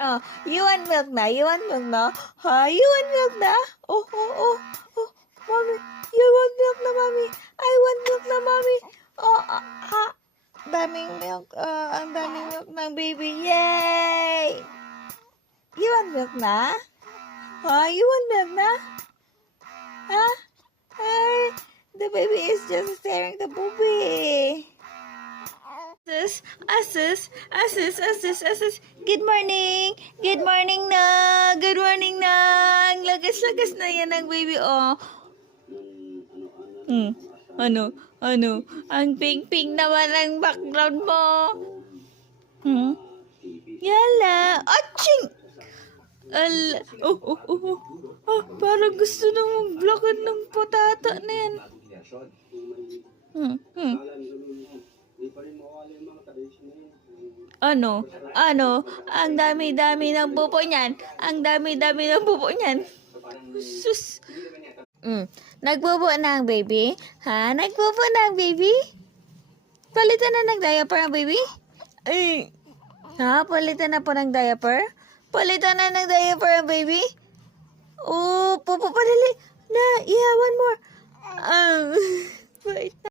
Oh, you want milk na? You want milk na? Ha? You want milk na? Oh, oh, oh, oh, mommy. You want milk na, mommy? I want milk na, mommy. Oh, daming milk. Ang daming milk ng baby. Yay! You want milk na? Ha? You want milk na? Ha? Hey, the baby is just staring the booby. Asus. Good morning. Good morning na. Good morning na. Ang lagas-lagas na yan ng baby, oh. Ano? Ang pink-pink naman ang background mo. Yala. Aching! Parang gusto nang mag-blockad ng patata na yan. Ano? Ang dami-dami ng pupo niyan. Sus. Nagbubo na ang baby? Ha? Nagbubo na ang baby? Palitan na ng diaper ang baby? Ha? Palitan na po ng diaper? Palitan na ng diaper ang baby? Oh, pupo padali. Na, yeah, one more. Wait.